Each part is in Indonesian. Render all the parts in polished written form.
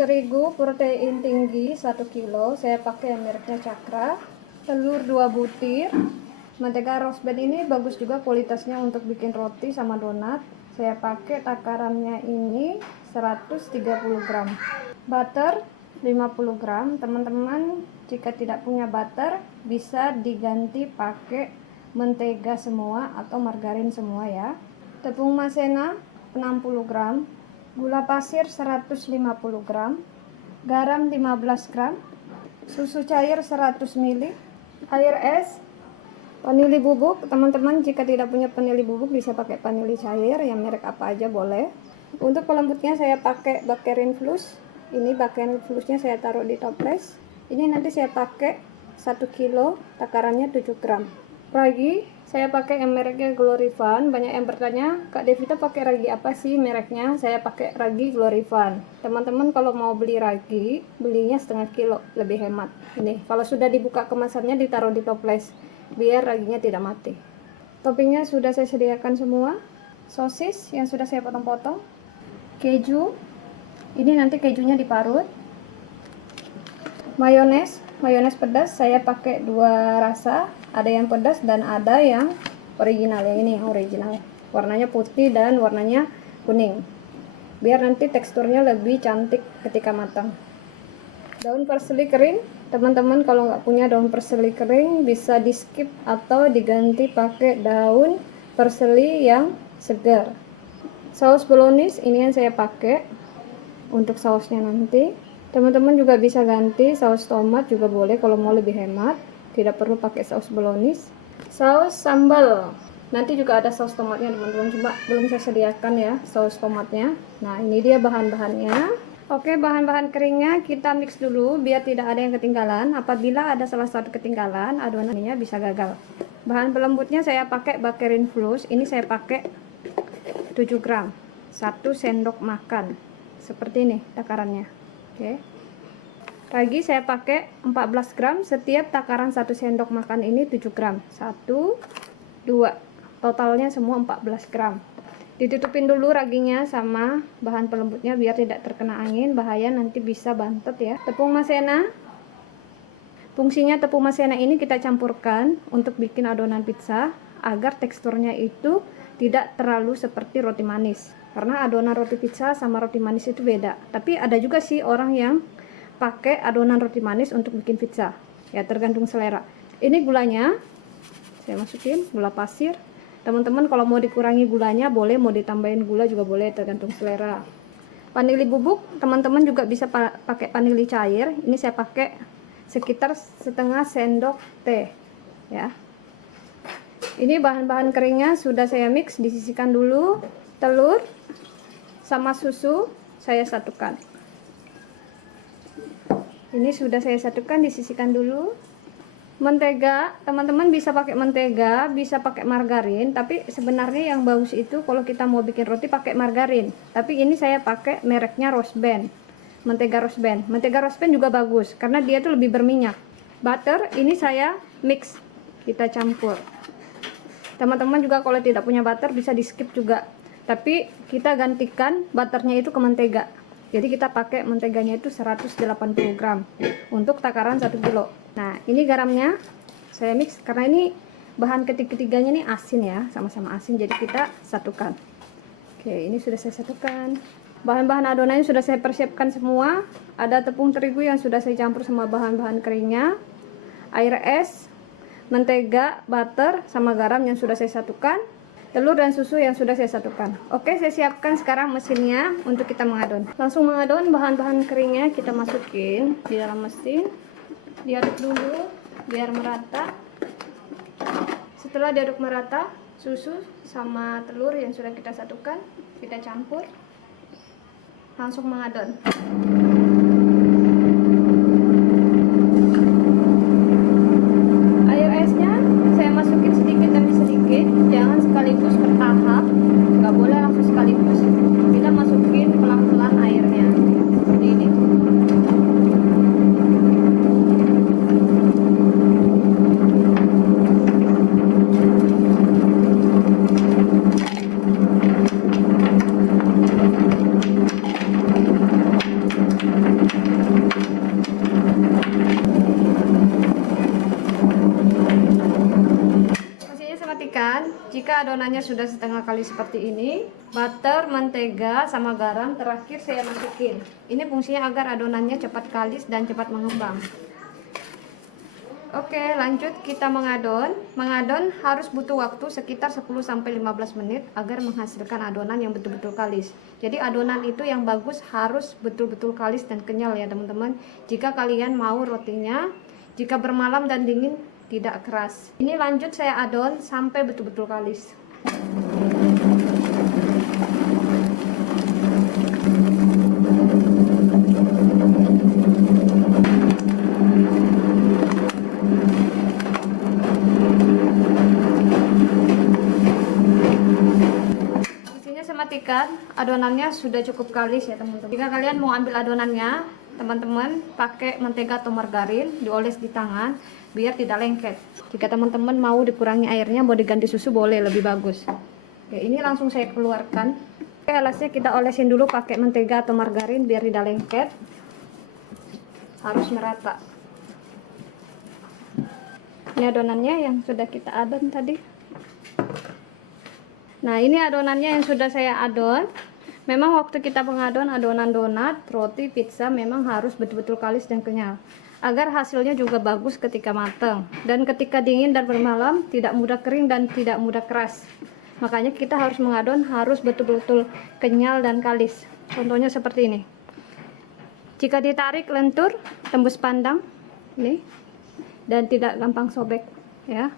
terigu protein tinggi 1 kilo, saya pakai yang mereknya Cakra. Telur 2 butir. Mentega roast beef ini bagus juga kualitasnya untuk bikin roti sama donat. Saya pakai takarannya ini 130 gram. Butter 50 gram. Teman-teman jika tidak punya butter bisa diganti pakai mentega semua atau margarin semua ya. Tepung maizena 60 gram. Gula pasir 150 gram. Garam 15 gram. Susu cair 100 ml. Air es. Vanili bubuk, teman-teman jika tidak punya vanili bubuk bisa pakai vanili cair yang merek apa aja boleh. Untuk pelembutnya saya pakai Baccarin Plus. Ini Baccarin Plusnya saya taruh di toples. Ini nanti saya pakai 1 kilo, takarannya 7 gram. Ragi saya pakai yang mereknya Glorifan. Banyak yang bertanya, Kak Devita pakai ragi apa sih mereknya? Saya pakai ragi Glorifan. Teman-teman kalau mau beli ragi, belinya setengah kilo, lebih hemat. Ini kalau sudah dibuka kemasannya ditaruh di toples biar raginya tidak mati. Toppingnya sudah saya sediakan semua. Sosis yang sudah saya potong-potong. Keju, ini nanti kejunya diparut. Mayones pedas saya pakai 2 rasa, ada yang pedas dan ada yang original. Yang ini yang original, warnanya putih dan warnanya kuning, biar nanti teksturnya lebih cantik ketika matang. Daun parsley kering, teman-teman kalau nggak punya daun parsley kering bisa di skip atau diganti pakai daun parsley yang segar. Saus bolognese ini yang saya pakai untuk sausnya nanti. Teman-teman juga bisa ganti saus tomat juga boleh kalau mau lebih hemat, tidak perlu pakai saus bolognese. Saus sambal, nanti juga ada saus tomatnya teman-teman, cuma belum saya sediakan ya saus tomatnya. Nah ini dia bahan-bahannya. Oke, bahan-bahan keringnya kita mix dulu biar tidak ada yang ketinggalan. Apabila ada salah satu ketinggalan, adonannya bisa gagal. Bahan pelembutnya saya pakai Baccarin Plus. Ini saya pakai 7 gram, 1 sendok makan. Seperti ini takarannya. Oke. Ragi saya pakai 14 gram. Setiap takaran 1 sendok makan ini 7 gram. 1, 2. Totalnya semua 14 gram. Ditutupin dulu raginya sama bahan pelembutnya biar tidak terkena angin, bahaya nanti bisa bantet ya. Tepung maizena. Fungsinya tepung maizena ini kita campurkan untuk bikin adonan pizza agar teksturnya itu tidak terlalu seperti roti manis. Karena adonan roti pizza sama roti manis itu beda. Tapi ada juga sih orang yang pakai adonan roti manis untuk bikin pizza. Ya tergantung selera. Ini gulanya. Saya masukin gula pasir. Teman-teman kalau mau dikurangi gulanya boleh, mau ditambahin gula juga boleh, tergantung selera. Vanili bubuk, teman-teman juga bisa pakai vanili cair. Ini saya pakai sekitar setengah sendok teh ya. Ini bahan-bahan keringnya sudah saya mix, disisihkan dulu. Telur sama susu saya satukan. Ini sudah saya satukan, disisihkan dulu. Mentega, teman-teman bisa pakai mentega, bisa pakai margarin, tapi sebenarnya yang bagus itu kalau kita mau bikin roti pakai margarin. Tapi ini saya pakai mereknya Roast Band. Mentega Roast Band. Mentega Roast Band juga bagus karena dia tuh lebih berminyak. Butter ini saya mix, kita campur. Teman-teman juga kalau tidak punya butter bisa di skip juga. Tapi kita gantikan butternya itu ke mentega. Jadi kita pakai menteganya itu 180 gram untuk takaran 1 kilo. Nah ini garamnya saya mix karena ini bahan ketiganya ini asin ya, sama-sama asin, jadi kita satukan. Oke, ini sudah saya satukan. Bahan-bahan adonannya sudah saya persiapkan semua. Ada tepung terigu yang sudah saya campur sama bahan-bahan keringnya, air es, mentega, butter, sama garam yang sudah saya satukan, telur dan susu yang sudah saya satukan. Oke, saya siapkan sekarang mesinnya untuk kita mengadon. Langsung mengadon bahan-bahan keringnya kita masukin di dalam mesin. Diaduk dulu biar merata. Setelah diaduk merata, susu sama telur yang sudah kita satukan kita campur. Langsung mengadon. Air esnya saya masukin sedikit demi sedikit, jangan sekaligus bertahap, nggak boleh langsung sekaligus. Kita masukin pelan-pelan airnya seperti ini. Jika adonannya sudah setengah kali seperti ini, butter, mentega, sama garam terakhir saya masukin. Ini fungsinya agar adonannya cepat kalis dan cepat mengembang. Oke, lanjut kita mengadon. Mengadon harus butuh waktu sekitar 10-15 menit agar menghasilkan adonan yang betul-betul kalis. Jadi adonan itu yang bagus harus betul-betul kalis dan kenyal ya teman-teman. Jika kalian mau rotinya, jika bermalam dan dingin, tidak keras. Ini lanjut saya adon sampai betul-betul kalis. Matikan, adonannya sudah cukup kalis ya teman-teman. Jika kalian mau ambil adonannya, teman-teman pakai mentega atau margarin, dioles di tangan biar tidak lengket. Jika teman-teman mau dikurangi airnya, mau diganti susu boleh, lebih bagus. Ya, ini langsung saya keluarkan. Oke, alasnya kita olesin dulu pakai mentega atau margarin biar tidak lengket. Harus merata. Ini adonannya yang sudah kita adon tadi. Nah, ini adonannya yang sudah saya adon. Memang waktu kita mengadon adonan donat, roti, pizza memang harus betul-betul kalis dan kenyal agar hasilnya juga bagus ketika matang dan ketika dingin dan bermalam tidak mudah kering dan tidak mudah keras. Makanya kita harus mengadon harus betul-betul kenyal dan kalis. Contohnya seperti ini. Jika ditarik lentur, tembus pandang nih, dan tidak gampang sobek ya.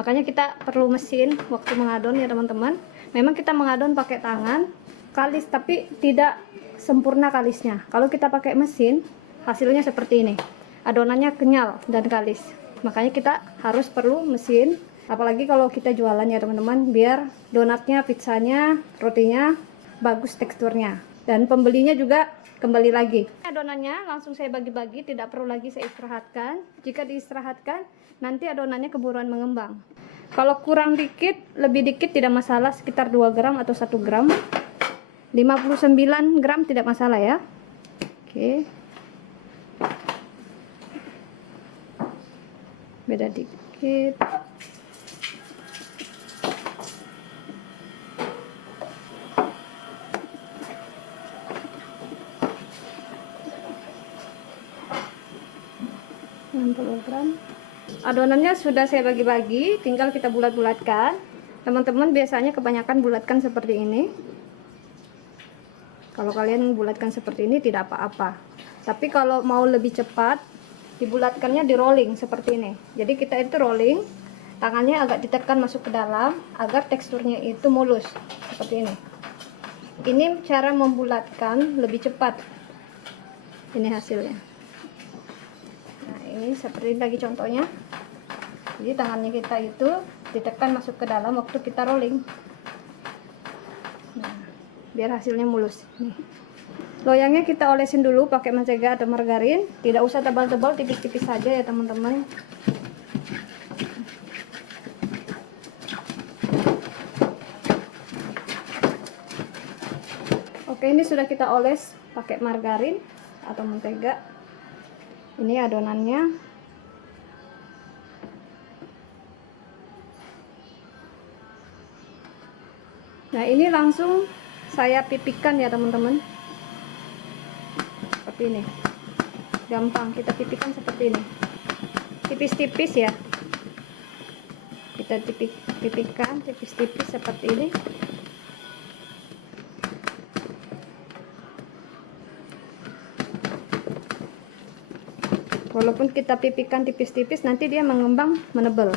Makanya kita perlu mesin waktu mengadon ya teman-teman. Memang kita mengadon pakai tangan kalis tapi tidak sempurna kalisnya. Kalau kita pakai mesin hasilnya seperti ini, adonannya kenyal dan kalis. Makanya kita harus perlu mesin, apalagi kalau kita jualan ya teman-teman, biar donatnya, pizzanya, rotinya bagus teksturnya dan pembelinya juga kembali lagi. Adonannya langsung saya bagi-bagi, tidak perlu lagi saya istirahatkan. Jika diistirahatkan nanti adonannya keburuan mengembang. Kalau kurang dikit, lebih dikit tidak masalah, sekitar 2 gram atau 1 gram. 59 gram tidak masalah ya. Oke. Beda dikit. Gram. Adonannya sudah saya bagi-bagi, tinggal kita bulat-bulatkan. Teman-teman biasanya kebanyakan bulatkan seperti ini. Kalau kalian bulatkan seperti ini tidak apa-apa. Tapi kalau mau lebih cepat, dibulatkannya di rolling seperti ini. Jadi kita itu rolling, tangannya agak ditekan masuk ke dalam agar teksturnya itu mulus seperti ini. Ini cara membulatkan lebih cepat. Ini hasilnya. Ini seperti lagi contohnya. Jadi tangannya kita itu ditekan masuk ke dalam waktu kita rolling. Nah, biar hasilnya mulus. Nih. Loyangnya kita olesin dulu pakai mentega atau margarin. Tidak usah tebal-tebal, tipis-tipis saja ya teman-teman. Oke, ini sudah kita oles pakai margarin atau mentega. Ini adonannya. Nah, ini langsung saya pipihkan ya teman-teman. Seperti ini. Gampang kita pipihkan seperti ini. Tipis-tipis ya. Kita pipihkan tipis-tipis seperti ini. Walaupun kita pipihkan tipis-tipis, nanti dia mengembang menebal.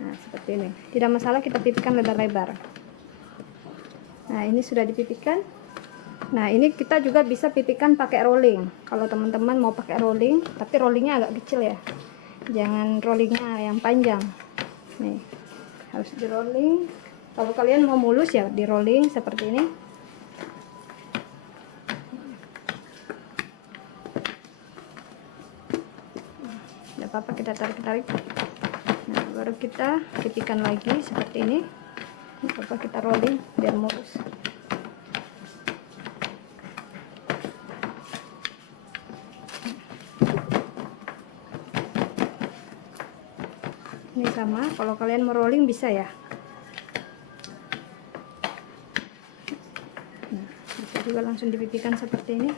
Nah, seperti ini. Tidak masalah kita pipihkan lebar-lebar. Nah, ini sudah dipipihkan. Nah, ini kita juga bisa pipihkan pakai rolling. Kalau teman-teman mau pakai rolling, tapi rollingnya agak kecil ya. Jangan rollingnya yang panjang. Nih, harus di rolling. Kalau kalian mau mulus ya di rolling seperti ini. Tidak apa-apa, kita tarik-tarik. Nah, baru kita pipihkan lagi seperti ini. Tidak apa-apa, kita rolling biar mulus. Ini sama, kalau kalian mau rolling bisa ya. juga langsung dipipihkan seperti ini.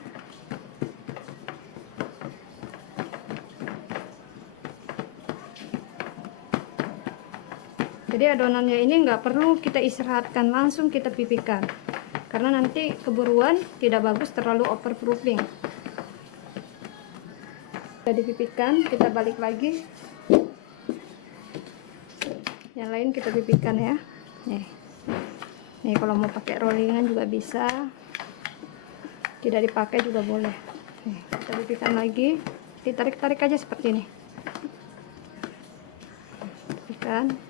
Jadi adonannya ini nggak perlu kita istirahatkan, langsung kita pipihkan, karena nanti keburuan tidak bagus, terlalu overproofing. Sudah dipipihkan, kita balik lagi. Yang lain kita pipihkan ya. Nih kalau mau pakai rollingan juga bisa, tidak dipakai juga boleh. Nih, kita pipihkan lagi, ditarik-tarik aja seperti ini. Pipihkan.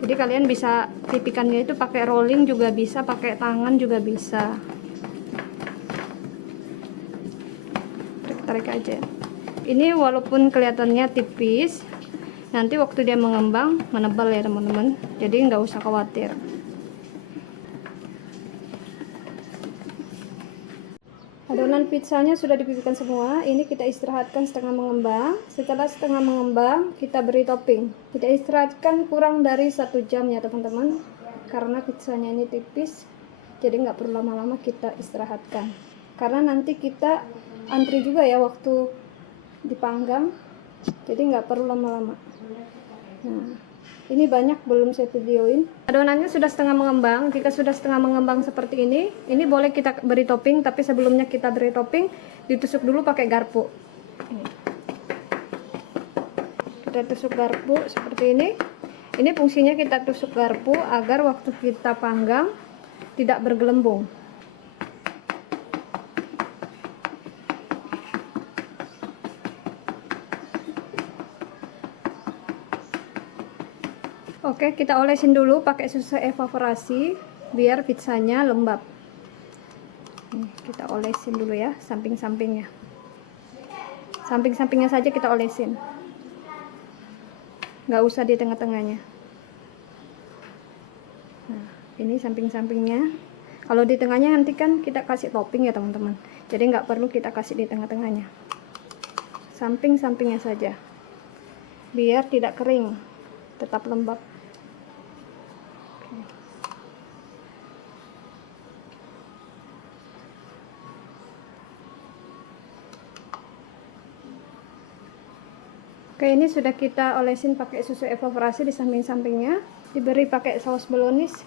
Jadi kalian bisa pipihkannya itu pakai rolling juga bisa, pakai tangan juga bisa. Tarik aja. Ini walaupun kelihatannya tipis, nanti waktu dia mengembang menebal ya teman-teman. Jadi nggak usah khawatir. Adonan pizzanya sudah dipipihkan semua. Ini kita istirahatkan setengah mengembang. Setelah setengah mengembang, kita beri topping. Kita istirahatkan kurang dari 1 jam ya teman-teman, karena pizzanya ini tipis, jadi nggak perlu lama-lama kita istirahatkan. Karena nanti kita antri juga ya waktu dipanggang, jadi nggak perlu lama-lama. Nah, ini banyak belum saya videoin. Adonannya sudah setengah mengembang. Jika sudah setengah mengembang seperti ini boleh kita beri topping, tapi sebelumnya kita beri topping, ditusuk dulu pakai garpu. Kita tusuk garpu seperti ini. Ini fungsinya kita tusuk garpu agar waktu kita panggang tidak bergelembung. Oke, kita olesin dulu pakai susu evaporasi biar pizzanya lembab. Kita olesin dulu ya samping-sampingnya. Samping-sampingnya saja kita olesin. Nggak usah di tengah-tengahnya. Nah, ini samping-sampingnya. Kalau di tengahnya nanti kan kita kasih topping ya teman-teman. Jadi nggak perlu kita kasih di tengah-tengahnya. Samping-sampingnya saja. Biar tidak kering, tetap lembab. Oke, ini sudah kita olesin pakai susu evaporasi di samping-sampingnya. Diberi pakai saus bolognese.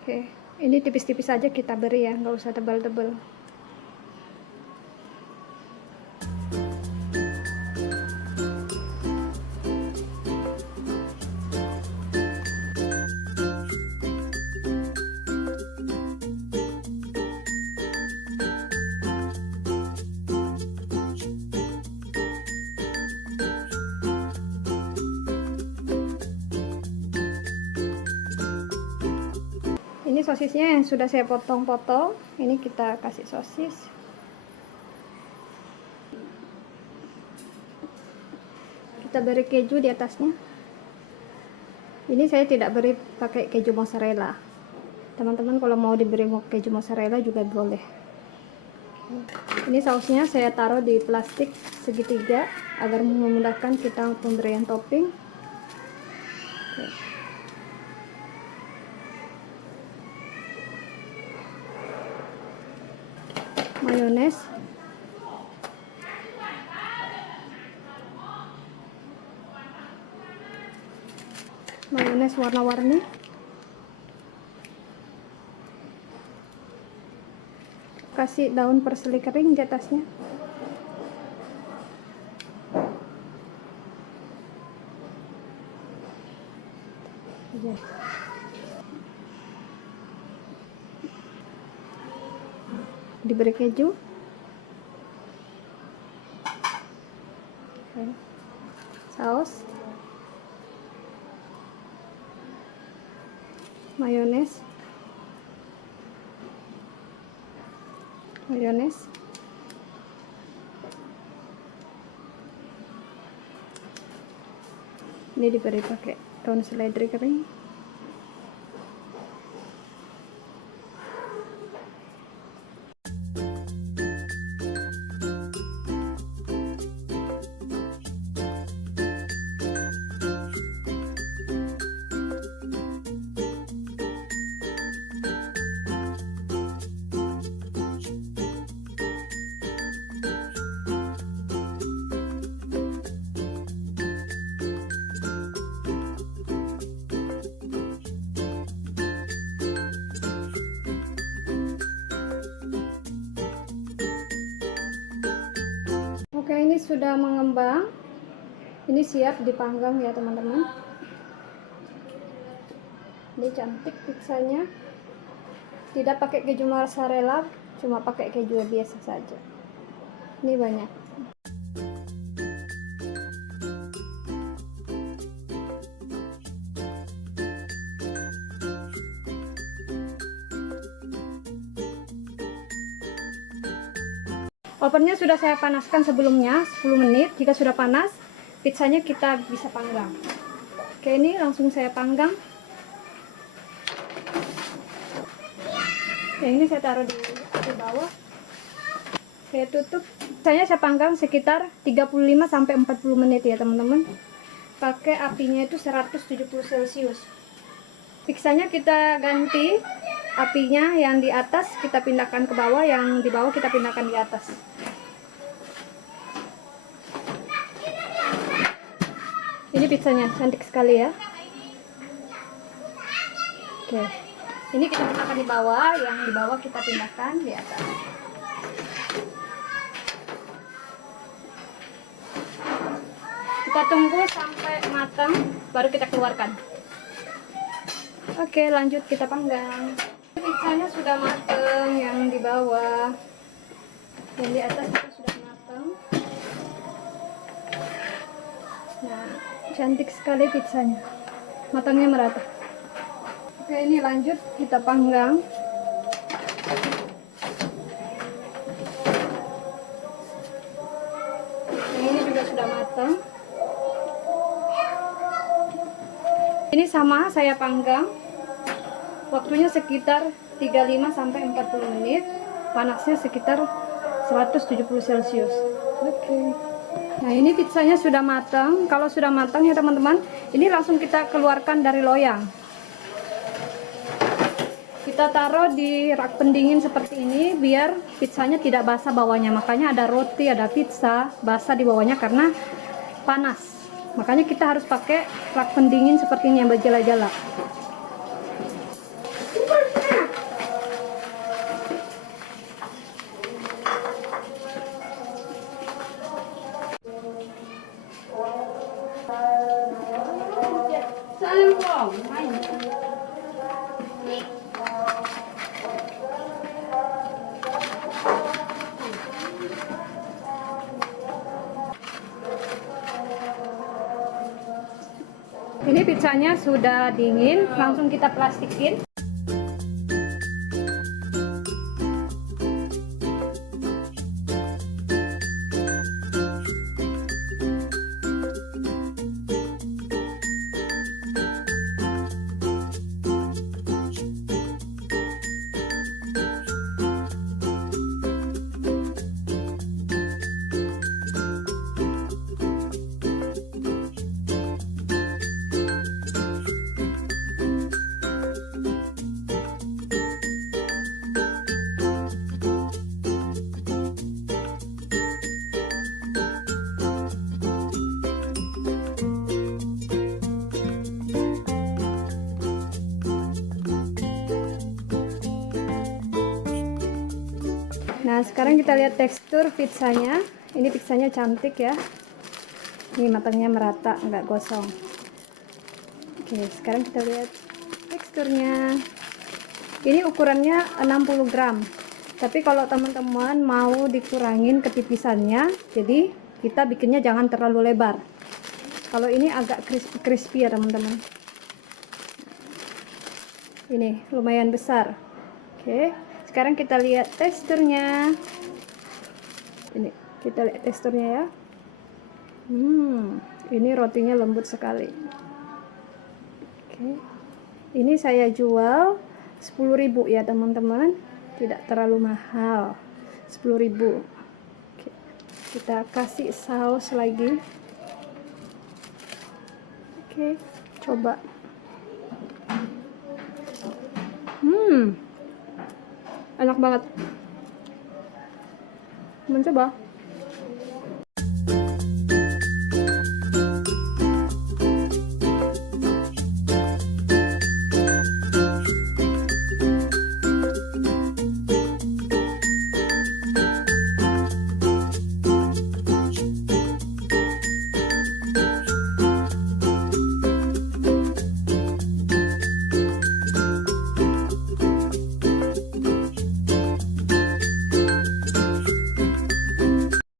Oke, ini tipis-tipis aja kita beri ya, nggak usah tebal-tebal. Ini sosisnya yang sudah saya potong-potong. Ini kita kasih sosis. Kita beri keju di atasnya. Ini saya tidak beri pakai keju mozzarella. Teman-teman kalau mau diberi keju mozzarella juga boleh. Ini sausnya saya taruh di plastik segitiga agar memudahkan kita pemberian topping. Mayones, warna-warni, kasih daun perseli kering di atasnya. Diberi keju. Saus, mayones, ini diberi pakai daun seledri kering. ini sudah mengembang. Ini siap dipanggang ya teman-teman. Ini cantik pizzanya. Tidak pakai keju mozzarella, cuma pakai keju biasa saja. Ini banyak. Ovennya sudah saya panaskan sebelumnya 10 menit. Jika sudah panas, pizzanya kita bisa panggang. Oke, ini langsung saya panggang. Yang ini saya taruh di bawah. Saya tutup. Pizzanya saya panggang sekitar 35-40 menit ya teman-teman. Pakai apinya itu 170 celcius. Pizzanya kita ganti apinya, yang di atas kita pindahkan ke bawah, yang di bawah kita pindahkan di atas. Ini pizzanya cantik sekali ya. Oke, ini kita pindahkan di bawah, yang di bawah kita pindahkan di atas. Kita tunggu sampai matang, baru kita keluarkan. Oke, lanjut kita panggang. Pizzanya sudah matang, yang di bawah, yang di atas juga sudah matang. Nah, cantik sekali pizzanya, matangnya merata. Oke, ini lanjut kita panggang. Yang ini juga sudah matang. Ini sama saya panggang. Waktunya sekitar 35-40 menit. Panasnya sekitar 170 celcius. Oke. Nah, ini pizzanya sudah matang. Kalau sudah matang ya teman-teman, ini langsung kita keluarkan dari loyang. Kita taruh di rak pendingin seperti ini biar pizzanya tidak basah bawahnya. Makanya ada roti, ada pizza basah di bawahnya karena panas. Makanya kita harus pakai rak pendingin seperti ini yang berjala-jala. Ini pizzanya sudah dingin, langsung kita plastikin. Nah, sekarang kita lihat tekstur pizzanya. Ini pizzanya cantik ya. Ini matangnya merata, nggak gosong. Oke, sekarang kita lihat teksturnya. Ini ukurannya 60 gram. Tapi kalau teman-teman mau dikurangin ketipisannya, jadi kita bikinnya jangan terlalu lebar. Kalau ini agak crispy ya teman-teman. Ini lumayan besar. Oke, sekarang kita lihat teksturnya. Ini kita lihat teksturnya ya. Ini rotinya lembut sekali. Oke, ini saya jual 10.000 ya teman-teman, tidak terlalu mahal. 10.000. Oke, kita kasih saus lagi. Oke, coba. Enak banget. Mencoba.